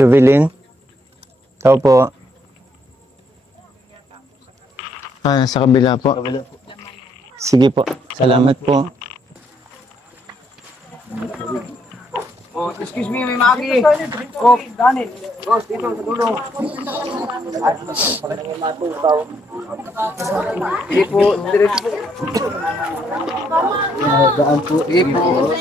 Jubilin? Tao po. Nasa kabila po. Kabila po. Sige po. Salamat po. Oh, excuse me, may maki. Oh, Daniel. Boss, dito sa dulo. Ay, pag may matutaw. Sige po, diretso po. Daan po. Sige po.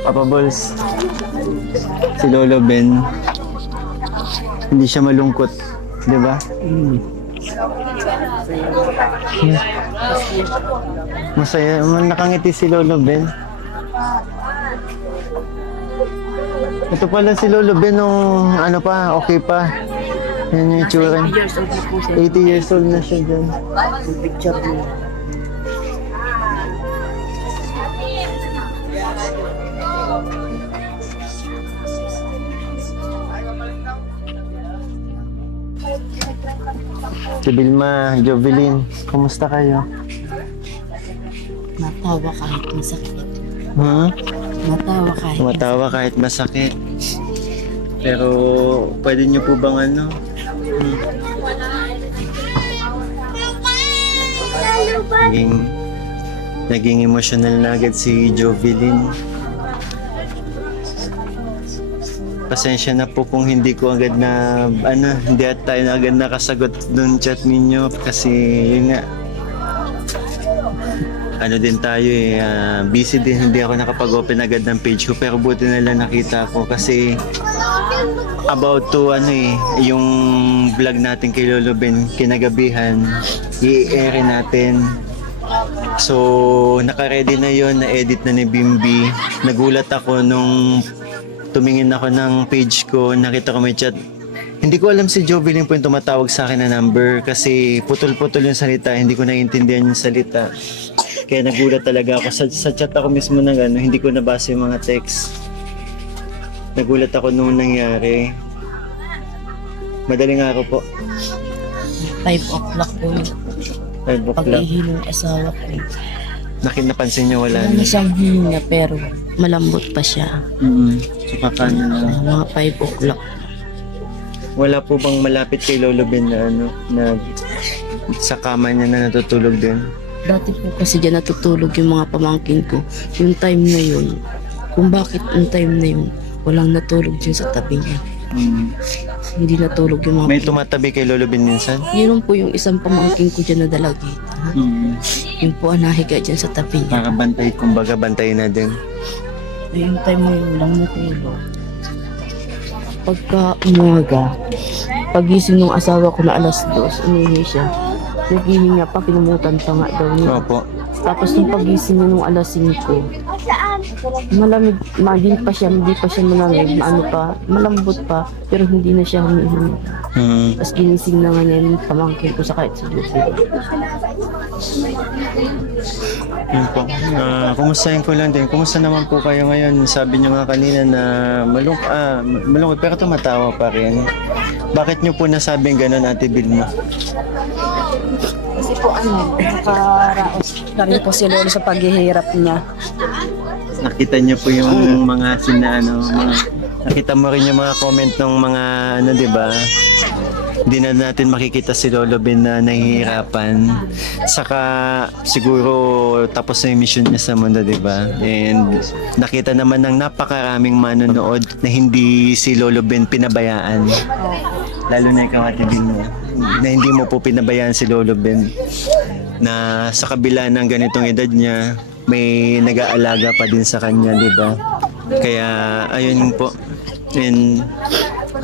Papa Balls, si Lolo Ben, hindi siya malungkot, di ba? Masaya, nakangiti si Lolo Ben. Ito pala si Lolo Ben nung ano pa, okay pa. Yan yung itsura. 80 years old na siya dyan. Picture mo. Si Vilma, Jovelyn, kumusta kayo? Matawa kahit masakit. Matawa kahit Tumatawa kahit masakit. Pero pwede niyo po bang ano? Naging emotional na agad si Jovelyn. Pasensya na po kung hindi ko agad na hindi at tayo na agad nakasagot doon chat ninyo kasi yun nga. Din tayo busy din, hindi ako nakapag-open agad ng page ko pero buti na lang nakita ko kasi about to yung vlog natin kay Lolo Ben kinagabihan, i-air natin. So, naka-ready na yon, na-edit na ni Bimby. Nagulat ako nung tumingin ako ng page ko, nakita ko may chat. Hindi ko alam si Jovelyn po yung tumatawag sa akin na number kasi putol-putol yung salita, hindi ko naiintindihan yung salita. Kaya nagulat talaga ako. Sa chat ako mismo hindi ko nabasa yung mga text. Nagulat ako nung nangyari. Madaling araw po. 5 o'clock po. 5 o'clock. Pag-ihilo ng asawa ko. Napansin niyo wala Wala na siyang hininga pero malambot pa siya. So, paano na? Mga 5 o'clock. Wala po bang malapit kay Lolo Ben na sa kama niya na natutulog din? Dati po kasi dyan natutulog yung mga pamangkin ko. Yung time na yun, kung bakit yung time na yun, walang natulog dyan sa tabi niya. Hindi natulog yung mga... May tumatabi kay Lolo Ben minsan? Yun po yung isang pamangkin ko dyan na dalagita. Yung po ang nahiga dyan sa tabi niya. Para bantay, kumbaga bantay na din. Yung time na yun, walang natulog. Pagka umaga, pagising ng asawa ko na alas 2, umihi siya. Naghihinga pa, kinumutan pa nga daw niya. Opo. Tapos nung pagising niya nung alas 5, malamig, hindi pa siya malamig, malambot pa, pero hindi na siya humihinga. Tapos ginising na nga niya yung pamangkin ko sa kahit sa lupa. Yun po. Kumustahin ko lang din. Kumusta naman po kayo ngayon? Sabi niyo nga kanina na malungkot pero tumatawa pa rin. Bakit niyo po nasabing gano'n, Ate Vilma? Kasi po nakaraos na rin po si Lolo sa paghihirap niya. Nakita niyo po yung mga nakita mo rin yung mga comment ng mga di ba? Hindi na natin makikita si Lolo Ben na nahihirapan. Saka siguro tapos na yung mission niya sa mundo, di ba? And nakita naman ng napakaraming manonood na hindi si Lolo Ben pinabayaan. Lalo na ikaw, Ate Vilma, na hindi mo po pinabayaan si Lolo Ben. Na sa kabila ng ganitong edad niya, may nag-aalaga pa din sa kanya, di ba? Kaya ayun po. And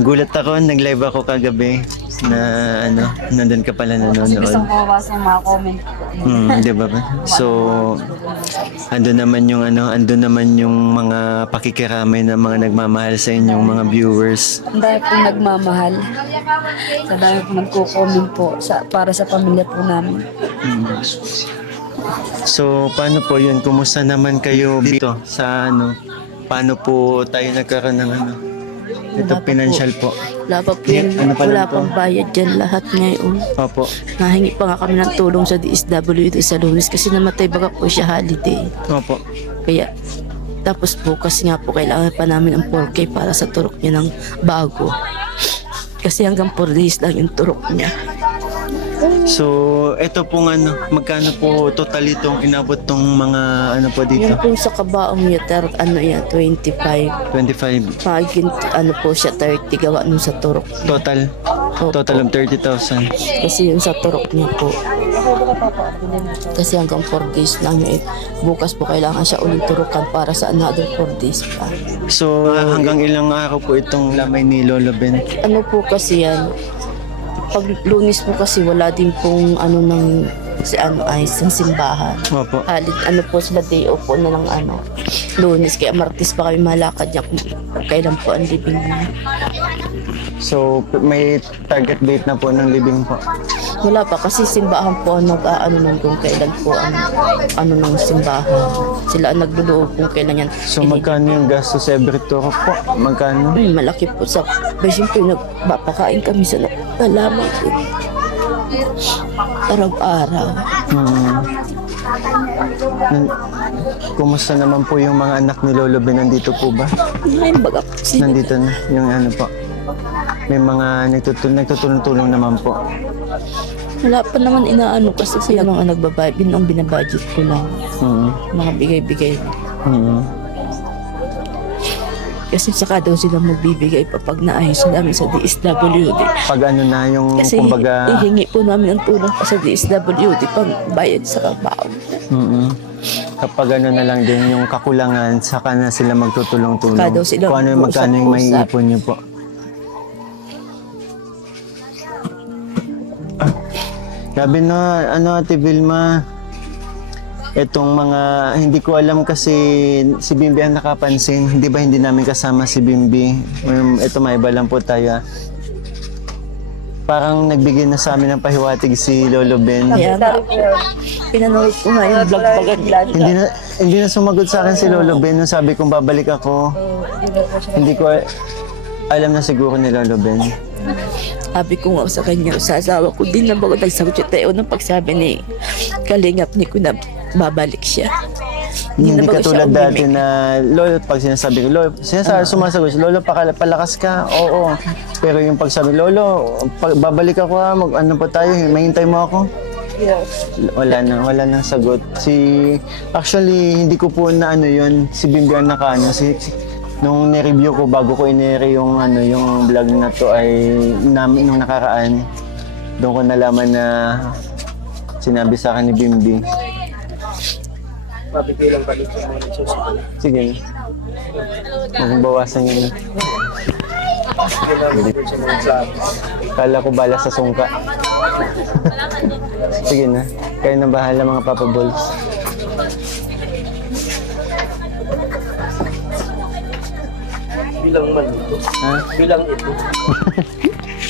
gulat ako, nag-live ako kagabi na nandun ka pala Kasi nanonood. gusto ko mabasa yung mga comment ko. Di ba ba? So, ando naman yung mga pakikiramay ng mga nagmamahal sa inyong mga viewers. Ang dami po nagmamahal. Sa dami po nagko-comment po para sa pamilya po namin. So, paano po yun? Kumusta naman kayo dito sa paano po tayo nagkaroon ng ito Wala pa financial po? Wala pa po Yeah, ano pa wala lang to? pang bayad dyan lahat ngayon. Opo. Nahingi pa nga kami ng tulong sa DSWD sa Lunes kasi namatay baga po siya holiday. Opo. Kaya tapos po kasi nga po kailangan pa namin ang 4K para sa turok niya ng bago. Kasi hanggang 4 days lang yung turok niya. So, ito pong magkano po total itong inabot tong mga po dito? Yung po sa kabaong niya, 25. 25. Pagin, po siya, 30 gawa nung sa turok. Total? Opo. Total of 30,000. Kasi yung sa turok niya po. Kasi hanggang 4 days lang yun. Bukas po kailangan siya ulit turukan para sa another 4 days pa. So, hanggang ilang araw po itong lamay ni Lolo Ben? Ano po kasi yan, pag Lunes po kasi wala din pong ayos ng simbahan. Opo. Po sila day off po na ng Lunes. Kaya Martes pa kami malakad niya kung kailan po ang libing niya. So, may target date na po ng libing po? Wala pa kasi simbahan po ang nag-aano kung kailan po ang ng simbahan. Sila ang nagluloob kung kailan yan. So, magkano yung gastos every tour po? Magkano? Malaki po sa... Kasi siyempre nagpapakain kami sa nalaman ko. Araw-araw. Kumusta naman po yung mga anak ni Lolo Ben? Nandito po ba? Ngayon baga po sila. Nandito na yung po. May mga nagtutulong-tulong naman po. Wala pa naman inaano kasi sila mga nagbabayad. Ang binabudget ko lang. Mga bigay-bigay. Kasi saka daw sila magbibigay pa pag naayos namin sa DSWD. Pag na yung Kasi kumbaga... ihingi po namin ang tulong pa sa DSWD pag bayad sa kabaong. Kapag na lang din yung kakulangan, saka na sila magtutulong-tulong. Saka daw sila Kung ano yung magkano yung may mag-usap-usap. ipon nyo po. Grabe na, Ate Vilma. Itong mga, hindi ko alam kasi si Bimbi ang nakapansin. Hindi ba hindi namin kasama si Bimbi? Ito may iba lang po tayo. Parang nagbigay na sa amin ng pahiwatig si Lolo Ben. Kaya nga, pinanood ko nga yung vlog-bagan nila. Hindi na sumagot sa akin si Lolo Ben nung sabi kong babalik ako. Hindi ko alam na siguro ni Lolo Ben. Sabi ko nga sa kanya, sa asawa ko, din na bago nagsagot siya tayo ng pagsabi ni Kalingap ni ko na babalik siya. Hindi na bago katulad siya dati na, Lolo, pag sinasabi ko, Lolo, sumasagot siya, Lolo, palakas ka? Oo. Pero yung pagsabi, Lolo, babalik ako ano pa tayo, mahintay mo ako? Wala nang sagot. Actually, hindi ko po na yun, si Bimbi ang nung ni-review ko bago ko inere yung yung vlog na to ay nung nakaraan, doon ko nalaman na sinabi sa akin ni Bimbi. Pabigilang balik sa mga nagsusunod. Sige na. Huwag mong bawasan yun. Kala ko bala sa sungka. Sige na. Kayo na bahala mga Papa Balls. Bilang man ito. Ha? Bilang ito.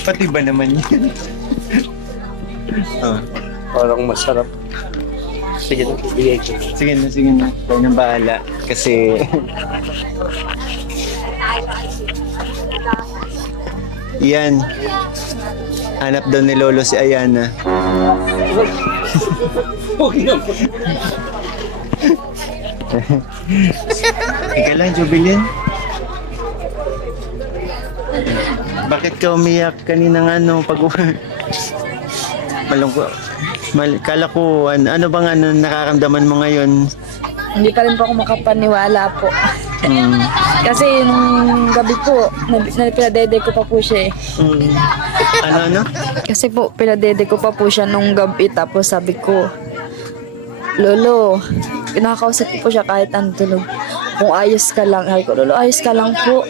Pati ba naman yun? Oh. Parang masarap. Sige na, ibigay ko. Sige na. Kayo na bahala. Kasi... Yan. Hanap daw ni Lolo si Ayana. Ika lang, Jubilin. Bakit ka umiyak kanina pag malungkot? Kala ko, ano bang nakakamdaman mo ngayon? Hindi pa rin po ako makapaniwala po. Kasi nung gabi po, pinadede ko pa po siya eh. Ano? Kasi po, pinadede ko pa po siya nung gabi. Tapos sabi ko, Lolo, pinakausap ko po siya kahit tulog. Kung ayos ka lang. Sabi ko, Lolo, ayos ka lang po.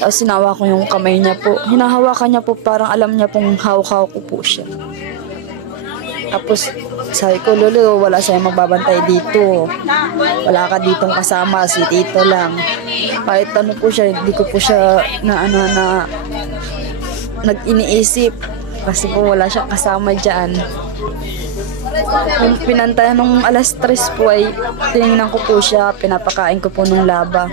Tapos sinawa ko yung kamay niya po. Hinahawakan niya po, parang alam niya pong hawak-hawak ko po siya. Tapos, Sabi ko, Lolo, wala sa'yo magbabantay dito. Wala ka ditong kasama, si Tito lang. Kahit ano po siya, hindi ko po siya nag-iniisip. Kasi po wala siyang kasama dyan. Nung pinantayan nung alas 3 po ay tinignan ko po siya, pinapakain ko po nung laba.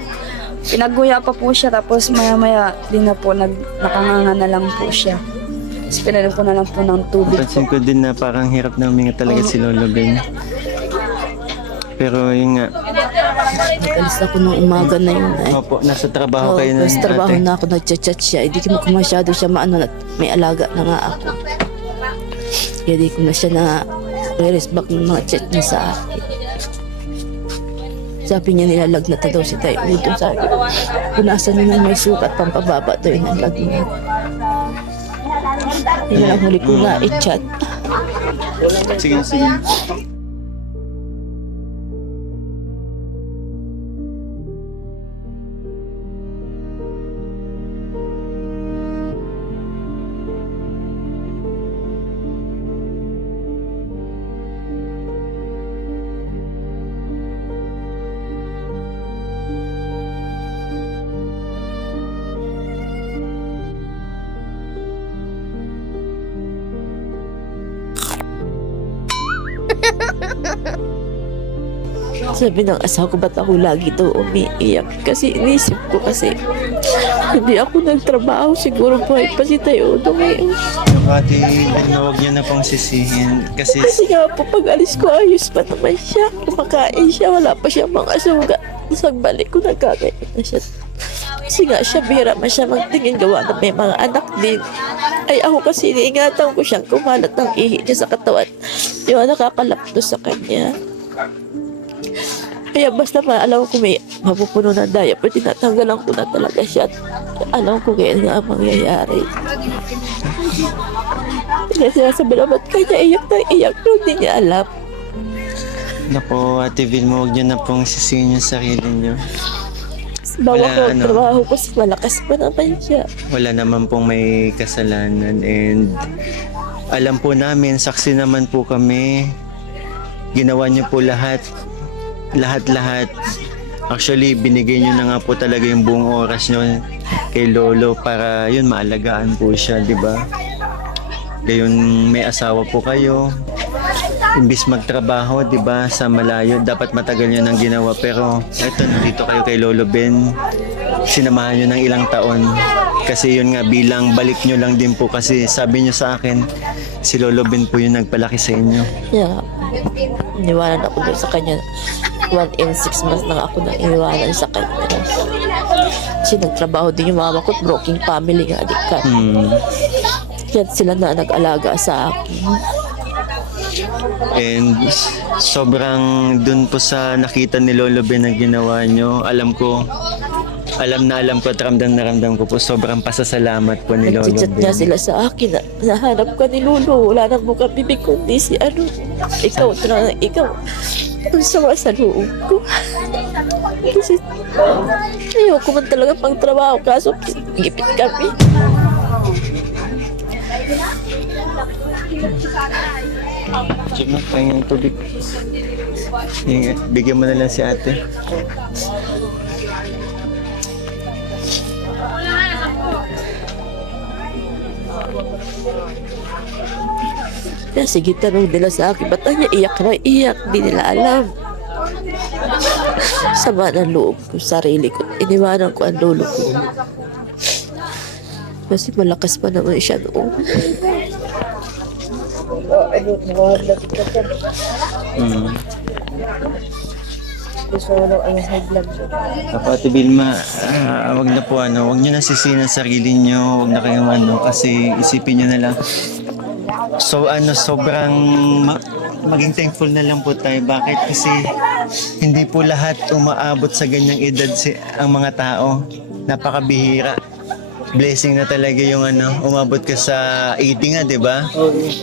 Pinaguya pa po siya, tapos maya-maya din na po, nakanganga na lang po siya. Tapos pinainom ko na lang po ng tubig. Pansin ko din na parang hirap na huminga talaga si Lolo Ben. Pero yun nga, Nag-alis ako nung umaga na yun. Ay. opo, nasa trabaho kayo na Tapos trabaho ate. na ako, nag-chat siya. Hindi ko masyado siya maano at may alaga na nga ako. Kaya di ko na siya na resback ng mga chat niya sa akin. Sabi niya nilalagnat na daw si Tayo Udo. Sabi ko, punasan niya ng may sukat, pampababa daw yung nalagnat. Yun lang huli ko na i-chat. Sige, sige. Sabi ng asawa ko, ba't ako lagi daw umiiyak? Kasi inisip ko kasi hindi ako nagtrabaho. Siguro buhay pa si Tayo Udo ngayon. Ate, huwag niyo na pong sisihin. Kasi Kasi nga po, pag alis ko, ayos pa naman siya. Kumakain siya, wala pa siya mga sugat. Isang balik ko, nagkakain na siya. Kasi nga siya, bihira man siya magtingin, gawa na may mga anak din. Ay ako kasi iniingatan ko siyang kumalat ng ihi niya sa katawan. Di ba nakakalapto sa kanya? Kaya basta alam ko may mapupuno ng diaper, tinatanggalan ko na talaga siya. At alam ko ngayon nga ang mangyayari. Kaya sinasabi na, ba't kanya iyak na iyak? Pero hindi niya alam. napo, Ate Vilma, huwag niyo na pong sisihin yung sarili niyo. Bawa Wala, ko, ano. trabaho ko, malakas pa naman siya. Wala naman pong may kasalanan and alam po namin, saksi naman po kami. Ginawa niyo po lahat. Lahat. Actually, binigay niyo na nga po talaga yung buong oras niyo kay Lolo para yun, maalagaan po siya, di ba? Gayon, may asawa po kayo. Imbis magtrabaho, di ba, sa malayo, dapat matagal niyo nang ginawa. Pero eto, nandito kayo kay Lolo Ben. Sinamahan niyo ng ilang taon. Kasi yun nga, bilang balik niyo lang din po. Kasi sabi niyo sa akin, si Lolo Ben po yung nagpalaki sa inyo. Yeah. Iniwanan ako doon sa kanya. 1 and 6 months na ako nang iniwanan sa kanya. Kasi nagtrabaho din yung mama ko, broken family nga di ka. Kaya sila na nag-alaga sa akin. And sobrang dun po sa nakita ni Lolo Ben na ginawa nyo, alam ko at ramdam na ramdam ko po, sobrang pasasalamat po ni Lolo Nag-chat niya Ben. sila sa akin na nahanap ka ni Lolo. Wala nang mukhang bibig kundi si ano. Ikaw. Ang sama sa loob ko. Kasi ayoko man talaga pang trabaho kaso gipit kami. Sige, kaya yung tubig. Bigyan mo na lang si ate. Kaya sige, tanong nila sa akin, ba't niya iyak na iyak? Di nila alam. Sama ng loob ko, sarili ko. Iniwanan ko ang lolo ko. Kasi malakas pa naman siya noon. Ate Vilma, wag na po wag niyo na sisihin ang sarili niyo, wag na kayong kasi isipin niyo na lang. So sobrang maging thankful na lang po tayo. Bakit? Kasi hindi po lahat umaabot sa ganyang edad ang mga tao. Napakabihira. Blessing na talaga yung umabot ka sa 80 nga, di ba?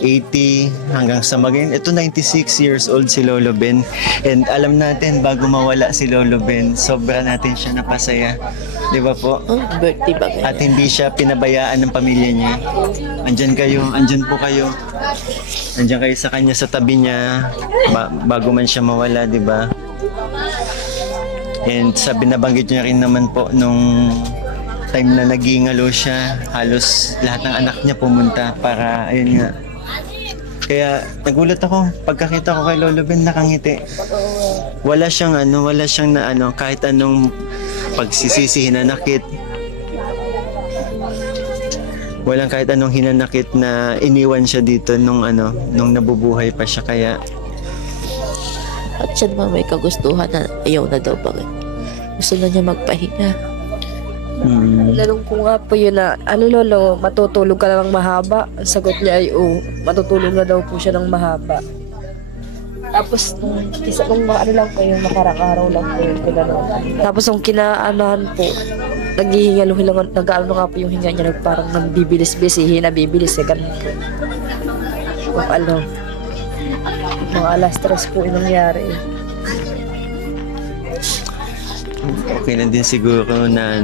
80 hanggang sa ito 96 years old si Lolo Ben. And alam natin, bago mawala si Lolo Ben, sobra natin siya napasaya. Di ba po? Oh, birthday ba ngayon? At hindi siya pinabayaan ng pamilya niya. Andyan po kayo. Nandiyan kayo sa kanya, sa tabi niya, bago man siya mawala, di ba? And sabi, nabanggit niya rin naman po nung time na nagingalo siya, halos lahat ng anak niya pumunta para, ayun nga. Kaya nagulat ako, pagkakita ko kay Lolo Ben, nakangiti. Wala siyang kahit anong pagsisisi, hinanakit. Walang kahit anong hinanakit na iniwan siya dito nung nabubuhay pa siya, kaya At siya naman may kagustuhan na ayaw na daw bakit. Gusto na niya magpahinga. Lalong ko nga po yun na, lolo, matutulog ka na ng mahaba. Ang sagot niya ay, matutulog na daw po siya ng mahaba. Tapos, nung lang po yung nakarang araw lang po yung kinanoon. Tapos, nung kinaanahan po, nag-ihingal-hilangan, nag-ano nga po yung hinga niya, parang nabibilis-bilis, nabibilis, ganun po. Kung mga alas 3 po yung nangyari. okay na din siguro na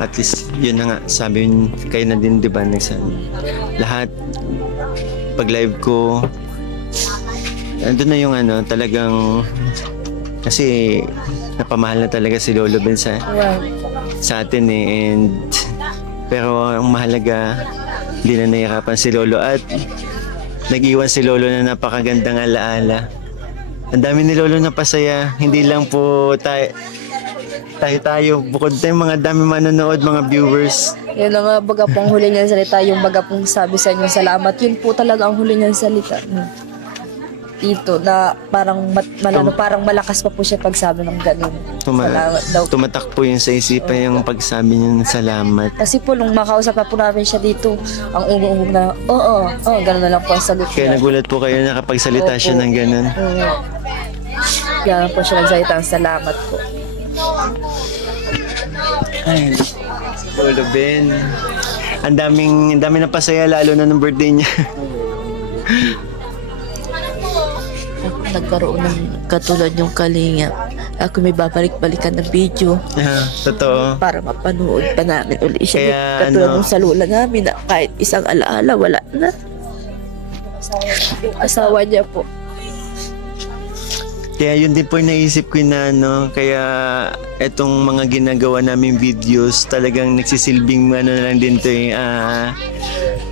at least yun na nga, sabi kayo na din, di ba, lahat pag live ko andun na yung talagang, kasi napamahal na talaga si Lolo Ben sa atin and pero ang mahalaga, hindi na nahihirapan si Lolo at nag-iwan si Lolo na napakagandang alaala. Ang dami ni Lolo na pasaya, hindi lang po tayo, bukod tayong mga dami manonood, mga viewers. Yun na nga, baga pong huli niyang salita, yung baga pong sabi sa inyo salamat, yun po talaga ang huli niyang salita. Dito, na parang parang malakas pa po siya pagsabi ng ganun. Salamat daw. Tumatak po yun sa isipan yung pagsabi niya ng salamat. Kasi po, nung makausap na po namin siya dito, ang ugong-ugong na, oo, ganun na lang po ang sagot niya. Kaya nagulat po kayo na kapag salita siya ng ganun. Kaya po siya nagsalita ng salamat po. Ay, Lolo Ben. Ang daming napasaya, lalo na ng birthday niya. Nagkaroon ng katulad yung kalinga. Ako may babalik-balikan ng video Totoo. para mapanood pa namin uli siya. Kaya, Katulad ng sa lula namin na kahit isang alaala, wala na. Yung asawa niya po. Kaya yun din po yung naisip ko na kaya etong mga ginagawa naming videos talagang nagsisilbing na lang din to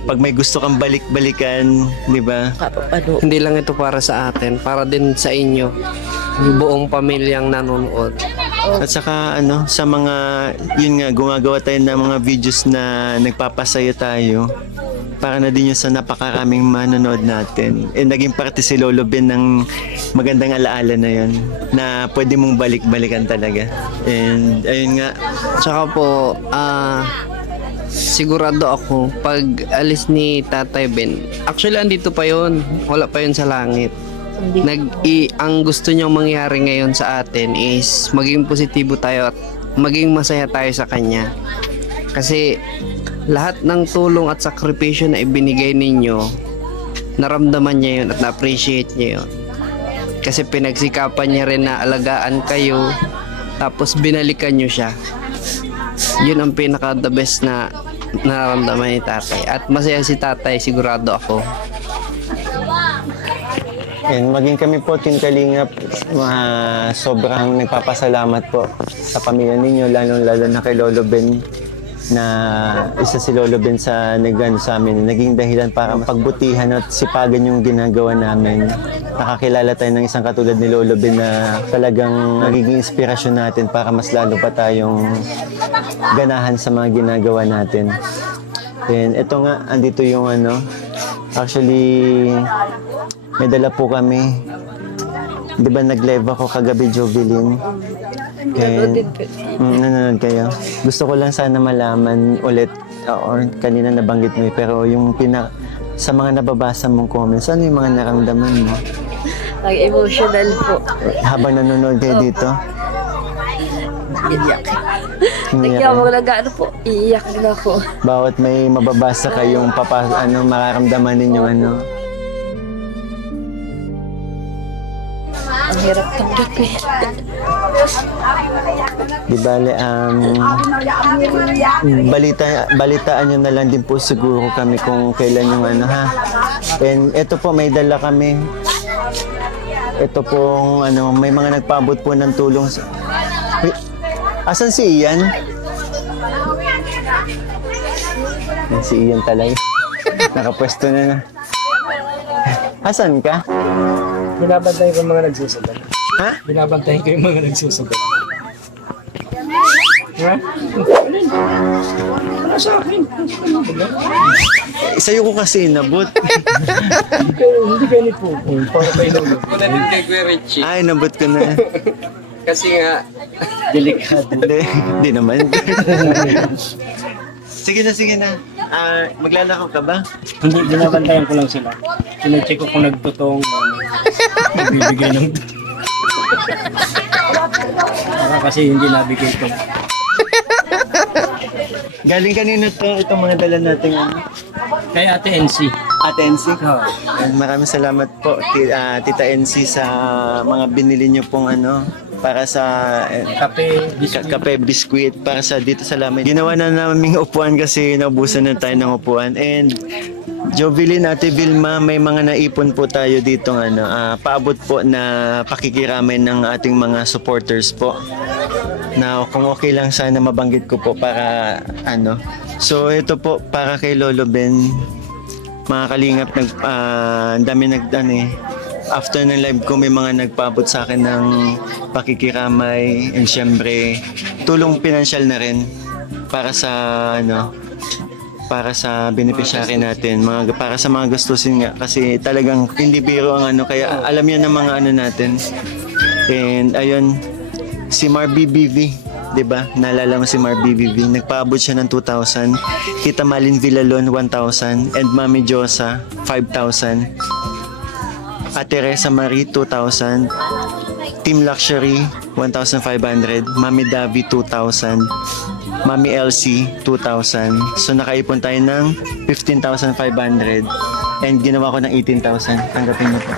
pag may gusto kang balik-balikan, di ba? Kapapanood. Hindi lang ito para sa atin, para din sa inyo, yung buong pamilyang nanonood. At saka sa mga, yun nga, gumagawa tayo ng mga videos na nagpapasaya tayo para na din yun sa napakaraming manonood natin. Naging parte si Lolo Ben ng magandang alaala na yun na pwede mong balik-balikan talaga. And ayun nga. Tsaka po, sigurado ako pag alis ni Tatay Ben, actually andito pa yun, wala pa yun sa langit. Ang gusto niyang mangyari ngayon sa atin is maging positibo tayo at maging masaya tayo sa kanya. Kasi lahat ng tulong at sakripisyo na ibinigay ninyo, naramdaman niya yun at na-appreciate niya yun. Kasi pinagsikapan niya rin na alagaan kayo, tapos binalikan niyo siya. Yun ang pinaka the best na nararamdaman ni Tatay. At masaya si Tatay, sigurado ako. And maging kami po, Team Kalingap, sobrang nagpapasalamat po sa pamilya ninyo, lalo na kay Lolo Ben, na isa si Lolo Ben sa sa amin, naging dahilan para pagbutihan at sipagan yung ginagawa namin. Nakakilala tayo ng isang katulad ni Lolo Ben na talagang nagiging inspirasyon natin para mas lalo pa tayong ganahan sa mga ginagawa natin. And ito nga, andito yung actually, may dala po kami. Di ba nag-live ako kagabi, Jovelyn? Nanonood kayo. Gusto ko lang sana malaman ulit, or kanina nabanggit mo, pero yung sa mga nababasa mong comments, ano yung mga naramdaman mo? Emotional po. Habang nanonood kayo dito? Iiyak. Kaya wag lang po, iiyak na po. Bawat may mababasa kayong mararamdaman ninyo Ang hirap tanggapin. Di bale, balitaan nyo na lang din po siguro kami kung kailan yung ano ha. And ito po, may dala kami. Ito pong ano, may mga nagpaabot po ng tulong. Wait, asan si Ian? Yan, si Ian talaga. Nakapwesto na. Asan ka? Binabantayan ko yung mga nagsusunod. Ha? Binabantayan ko yung mga nagsusunod. Ha? Wala sa akin. Sa'yo ko kasi inabot. Hindi kayo ni Pupul. Para kayo lolo. Wala din kay Kuya Richie. Ay, inabot ko na. Kasi nga, delikado. Hindi naman. Sige na. Maglalako ka ba? Hindi, binabantayan ko lang sila. Sinacheck ko kung nagtotoong magbibigay ng kasi hindi nabigay ito. Galing kanina to, itong mga dala natin ano? Kay Ate NC. Ate NC. And maraming salamat po, Tita NC, sa mga binili niyo pong ano, para sa Kape, kape, biskuit, para sa dito sa lamin. Ginawa na naming upuan kasi naubusan na tayo ng upuan. And Jovelyn, Ate Vilma, may mga naipon po tayo dito ano, paabot po na pakikiramay ng ating mga supporters po. Na kung okay lang sana mabanggit ko po para ano. So ito po para kay Lolo Ben, mga kalingap, ang dami after ng live ko may mga nagpaabot sa akin ng pakikiramay and syempre tulong pinansyal na rin para sa ano, para sa beneficiary natin, para sa mga gastusin nga kasi talagang hindi biro ang ano, kaya alam yan ng mga ano natin. And ayun, si Marby BV, 'di ba? Naalala mo si Marby BV, nagpaabot siya ng 2,000. Tita Malin Villalon 1,000 and Mami Josa 5,000. Ate Reza Marie 2,000. Team Luxury 1,500. Mami Davi 2,000. Mami LC 2,000. So nakaipon tayo ng 15,500 and ginawa ko ng 18,000. Tanggapin niyo po.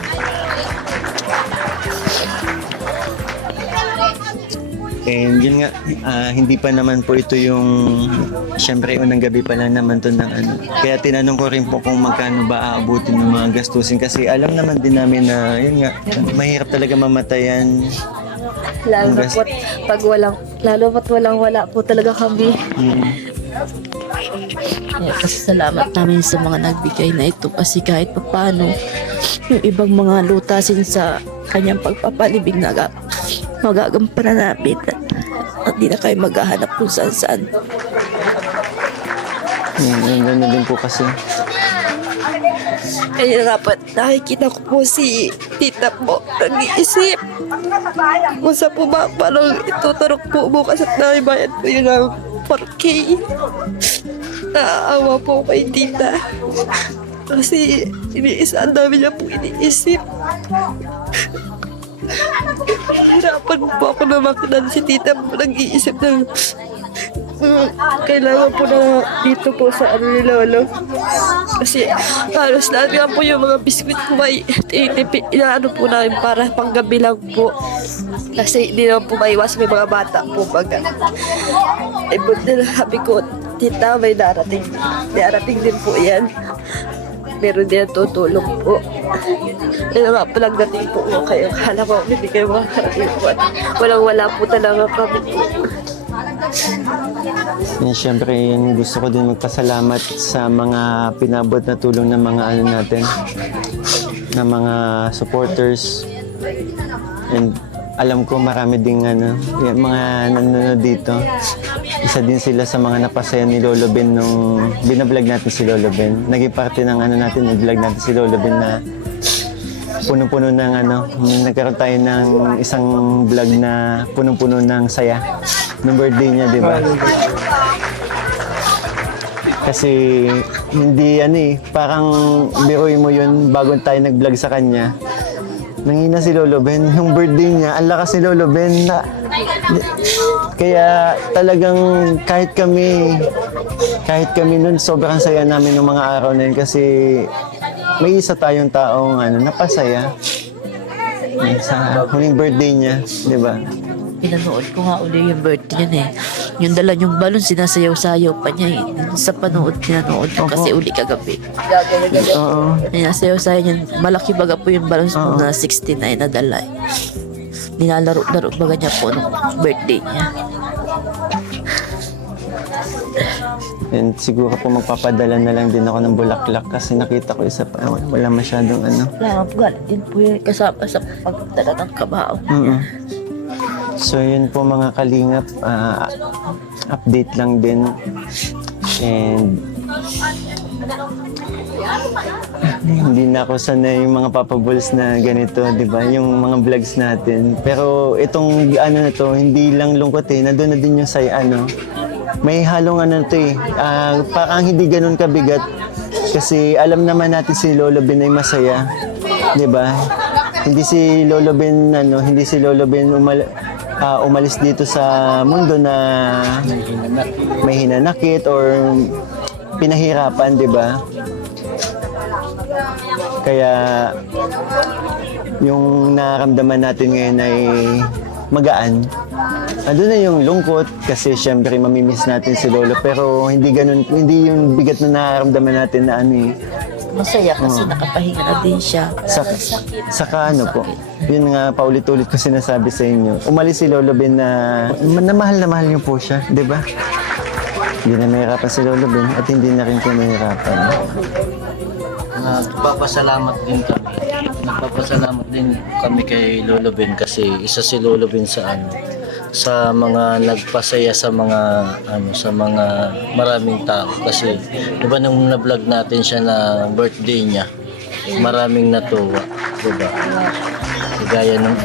And yun nga, hindi pa naman po ito yung, syempre unang gabi pa lang naman to ng ano. Kaya tinanong ko rin po kung magkano ba aabutin ng mga gastusin kasi alam naman din namin na, yun nga, mahirap talaga mamatayan. Lalo pat walang-wala po talaga kami. Kaya pasalamat namin sa mga nagbigay na ito kasi kahit paano yung ibang mga lutasin sa kanyang pagpapalibig na magagampanan namin at di na kayo maghahanap kung saan-saan. Gano'n din po kasi. Kaya dapat nakikita ko po si tita po nag-iisip kung sa po ba parang ituturok po bukas at naibayad po yun ng 4K. Naaawa po kay tita kasi ang dami niya po iniisip. Hirapan po ako na makinan si tita po nag-iisip ng kailangan po na dito po sa ano ni Lolo. Kasi halos lahat nga po yung mga biskuit ko may inaano po namin para panggabi lang po. Kasi hindi naman po maiwas may mga bata po pag buti na sabi ko, tita may darating. Darating din po yan. Meron din tutulong po. Kaya nga palang dating po ko kayo. Kala ko hindi kayo makakarating po. Walang-wala po talaga kami po. And syempre yun, gusto ko din magpasalamat sa mga pinabot na tulong ng mga ano natin, ng mga supporters. And alam ko marami ding ano, yung mga nanonood dito. Isa din sila sa mga napasaya ni Lolo Ben nung binablog natin si Lolo Ben. Naging parte ng ano natin, nag-vlog natin si Lolo Ben na punong-puno ng ano, nagkaroon tayo ng isang vlog na punong-puno ng saya ng birthday niya, di ba? Kasi hindi ano parang biruin mo yun bago tayo nag-vlog sa kanya. Nangina si Lolo Ben, yung birthday niya, ang lakas ni Lolo Ben na, kaya talagang kahit kami nun sobrang saya namin ng mga araw na yun kasi may isa tayong taong napasaya sa huling birthday niya, di ba? pinanood ko nga uli yung birthday niya eh. Yung dala yung balon, sinasayaw-sayaw pa niya eh. Sa pinanood ko kasi uli kagabi. Oo. Sinasayaw-sayaw niya. Malaki baga po yung balon na 69 na dala eh. Nilalaro-laro baga niya po nung birthday niya. And siguro po magpapadala na lang din ako ng bulaklak kasi nakita ko isa pa, wala masyadong ano. Kaya po galit din po yung kasama sa pagdala ng kabao. So yun po mga kalingap, update lang din. And hindi na ako sanay yung mga papabols na ganito, di ba? Yung mga vlogs natin. Pero itong ano na to, hindi lang lungkot eh. Nandun na din yung may halong ano to eh. Parang hindi ganun kabigat. Kasi alam naman natin si Lolo Ben ay masaya. Di ba? Hindi si Lolo Ben umalis dito sa mundo na may hinanakit or pinahirapan, di ba? Kaya yung nararamdaman natin ngayon ay magaan. Andun na yung lungkot kasi syempre mamimiss natin si Lolo pero hindi yung bigat na nararamdaman natin na ano eh. Masaya kasi nakapahinga na din siya. Saka ano po, yun nga paulit-ulit ko sinasabi sa inyo. Umalis si Lolo Ben na mahal niyo po siya, di ba? Hindi na mahirapan si Lolo Ben at hindi na rin po mahirapan. Nagpapasalamat din kami kay Lolo Ben kasi isa si Lolo Ben sa mga nagpasaya sa mga maraming tao kasi di ba nung na-vlog natin siya na birthday niya maraming natuwa, di ba? Gaya nung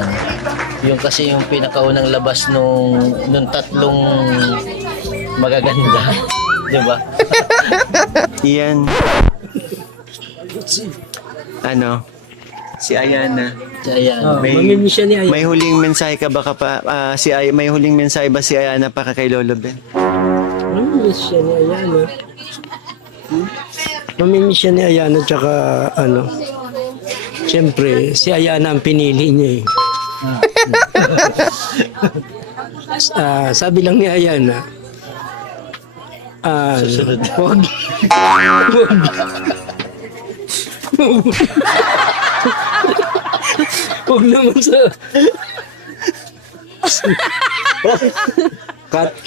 yung kasi yung pinakaunang labas nung tatlong magaganda, di ba? Iyan. Si Ayana. May huling mensahe ka ba may huling mensahe ba si Ayana para kay Lolo Ben? Mamimiss siya ni Ayana. Mamimiss siya ni Ayana tsaka siyempre si Ayana ang pinili niya eh. Sabi lang ni Ayana, wag naman sa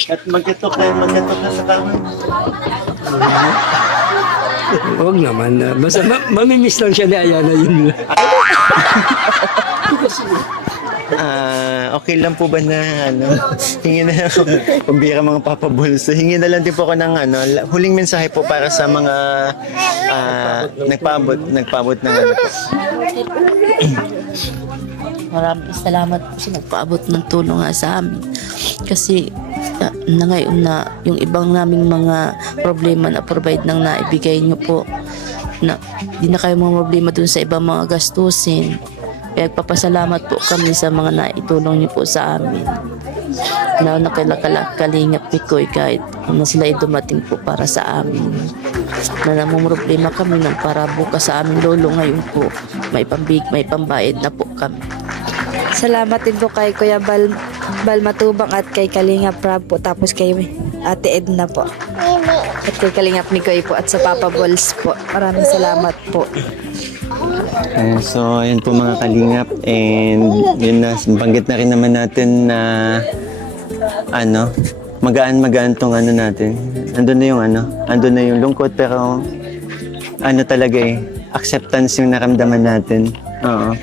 At magkatok na sa kama. wag naman. Basta mamimiss lang siya ni Ayana yun. Okay lang po ba na hingi na lang pambira mga papabulso. Hingi na lang din po ako ng huling mensahe po para sa mga nagpaabot ng Maraming salamat po sa nagpaabot ng tulong nga sa amin. Kasi na ngayon na yung ibang naming mga problema na provide nang naibigay nyo po na di na kayo mga problema dun sa ibang mga gastusin. Kaya papasalamat po kami sa mga naitulong niyo po sa amin. Na nakalingap ni Koy kahit na sila ay dumating po para sa amin. Na namumroblema kami ng para bukas sa aming lolo ngayon po. May pambayad na po kami. Salamat din po kay Kuya Bal Matubang at kay Kalinga Prab po tapos kay Ate Edna po. At kay Kalingap ni Koy po at sa Papa Balls po. Maraming salamat po. So, ayun po mga kalingap. And yun na, banggit na rin naman natin na magaan tong natin. Andun na yung lungkot pero talaga eh, acceptance yung naramdaman natin. Oo.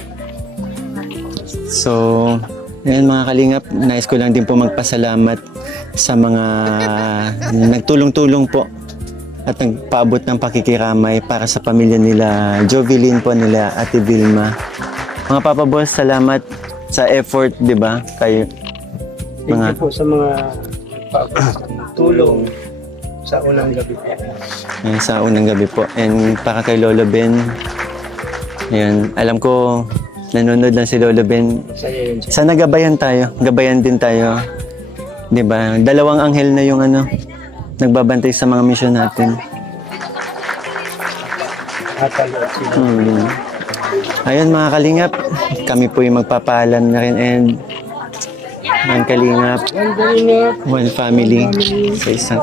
So, ayun mga kalingap, nais ko lang din po magpasalamat sa mga nagtulong-tulong po at nagpaabot ng pakikiramay para sa pamilya nila Jovelyn po, nila Ate Vilma. Mga Papa Boss, salamat sa effort, di ba? Kayo. Thank you po sa mga tulong sa unang gabi. Sa unang gabi po. And para kay Lolo Ben, ayan, alam ko nanonood lang si Lolo Ben. Sana gabayan din tayo. Di ba? Dalawang anghel na yung nagbabantay sa mga misyon natin. Ayun mga kalingap, kami po yung magpapaalam na rin and One kalingap, one family sa isang